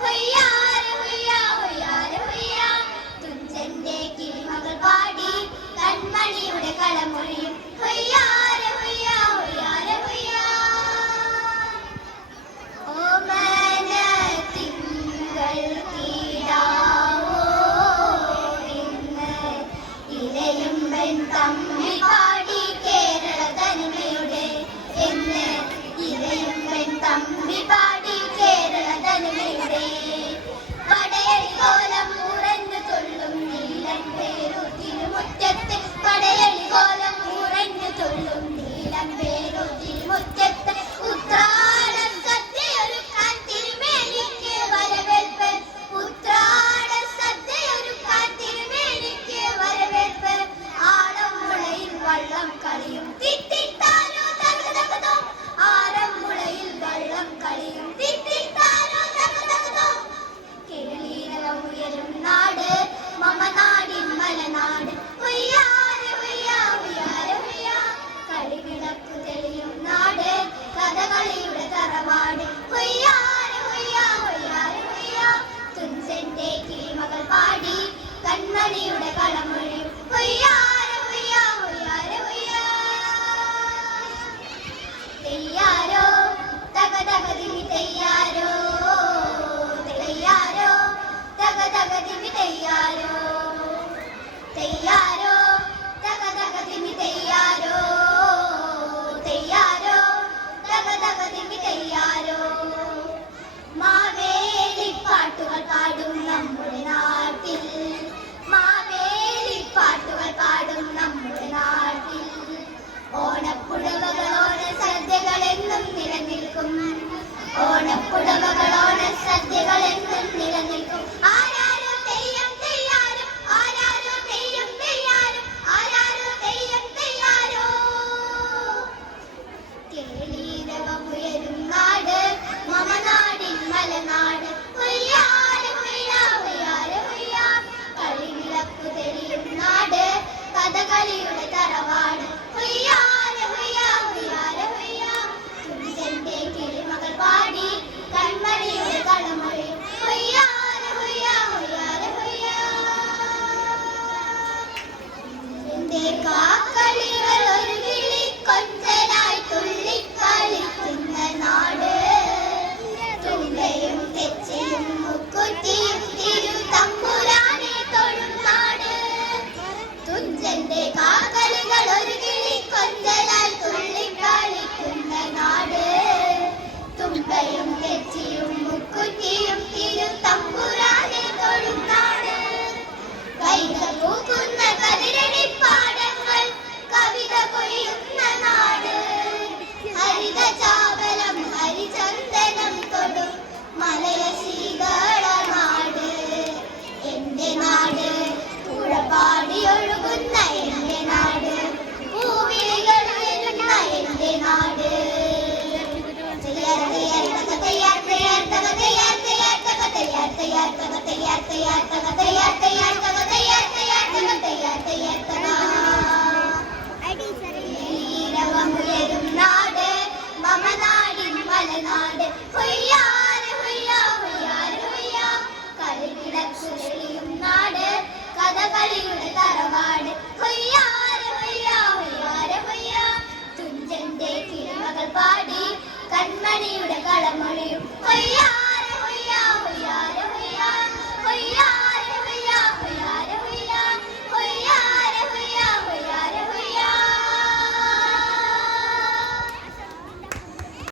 ഹൊയ്യാരെ ഹൊയ്യാ ഹൊയ്യാരെ ഹൊയ്യാ തുഞ്ചന്റെ കിളിമകൾ പാടി കൺമണിയുടെ കളമൊഴിയും ഹൊയ്യാരെ ഹൊയ്യാ ഹൊയ്യാരെ ഹൊയ്യാ ഓമന തിങ്കൾ തീരാവോ ഇന്ന് ഇലയും വെൺ തമ്മിൽ പാടി കേരള തനിമയുടെ എന്ന് ഇലയും വെൺ തമ്മിൽ പാടി കേരള തനിമയുടെ പടയണി കോലം ഉറഞ്ഞു തുള്ളും നീലം പേരൂത്തിരുമുറ്റത്ത് പടയണി കോലം ഉറഞ്ഞു തുള്ളും നീലം പേരൂത്തിരുമുറ്റത്ത് ഉത്രാട സദ്യയൊരുക്കാൻ തിരുമേനിക്ക് വരവേൽപ്പ് ഉത്രാട സദ്യയൊരുക്കാൻ തിരുമേനിക്ക് വരവേൽപ്പ് ആലമ്പുഴയിൽ വള്ളം കളിയും തിത്തിത്താനോ തകതകതോ ആലമ്പുഴയിൽ വള്ളം കളിയും തിത്തിത്താനോ തകതകതോ കേളീരവമുയരും നാട് മമ നാടിൻ മലനാട് ഹൊയ്യാരെ ഹൊയ്യാ ഹൊയ്യാരെ ഹൊയ്യാ കളിവിളക്കു തെളിയും നാട് കഥകളിയുടെ തറവാട് ഹൊയ്യാരെ ഹൊയ്യാ ഹൊയ്യാരെ ഹൊയ്യാ തുഞ്ചന്റെ കിളിമകൾ പാടി കൺമണിയുടെ കളമൊഴിയും ഹൊയ്യാരെ ഹൊയ്യാ ഹൊയ്യാരെ ഹൊയ്യാ തെയ്യാരോ തകതകതിമി തെയ്യാരോ തെയ്യാരോ തകതകതിമി തെയ്യാരോ തെയ്യാരോ തകതകതിമി തെയ്യാരോ തെയ്യാരോ തകതകതിമി തെയ്യാരോ മാവേലി പാട്ടുകൾ പാടും നമ്മുടെ നാട്ടിൽ മാവേലി പാട്ടുകൾ പാടും നമ്മുടെ നാട്ടിൽ ഓണപ്പുടവകൾ ഓണസദ്യകൾ എന്നും നിലനിൽക്കും ഓണപ്പുടവകൾ ഓണസദ്യകൾ എന്നും നിലനിൽക്കും ആരാരോ തെയ്യം തെയ്യാരോ ആരാരോ തെയ്യം തെയ്യാരോ ആരാരോ തെയ്യം തെയ്യാരോ കേളീരവമുയരും നാട് മമ നാടിൻ മലനാട് ഹൊയ്യാരെ ഹൊയ്യാ ഹൊയ്യാരെ ഹൊയ്യാ കളിവിളക്കു തെളിയും നാട് കഥകളിയുടെ തറവാട് ഹൊയ്യാരെ ഹൊയ്യാ ഹൊയ്യാരെ ഹൊയ്യാ തുഞ്ചന്റെ കിളിമകൾ പാടി കൺമണിയുടെ കളമൊഴിയും ഹൊയ്യാരെ ഹൊയ്യാ ഹൊയ്യാരെ ഹൊയ്യാ എന്റെ കാക്കളികൾ ഒരു കിളി കൊഞ്ചനായി തുള്ളിക്കളിക്കുന്ന നാട് തുമ്പയും തെച്ചിയും മുക്കുറ്റിയും തിരു തമ്പുരാനെ തൊഴും നാട് തുഞ്ചന്റെ കാക്കളികൾ ഒരു കിളി കൊഞ്ചനായി തുള്ളിക്കളിക്കുന്ന നാട് തുമ്പയും തെച്ചിയും മുക്കുറ്റിയും തിരു തമ്പുരാനെ തൊഴും നാട് കൈകൾ പൂക്കുന്ന കതിരണി പാടങ്ങൾ കവിത കൊയ്യുന്ന നാട് ഹരിത ചാവലം ഹരിചന്ദനം തൊടും മലയശീകള നാട് എന്റെ നാട് പുഴപാടി ഒഴുകുന്ന എന്റെ നാട് പൂവിളികൾ ഉയരുന്ന എന്റെ നാട് തയ്യാർ തയ്യാർ തക തയ്യാർ തയ്യാർ തക തയ്യാർ തയ്യാർ തക തയ്യാർ തയ്യാർ തക തയ്യാർ തയ്യാർ തക തയ്യാർ തയ്യാർ തക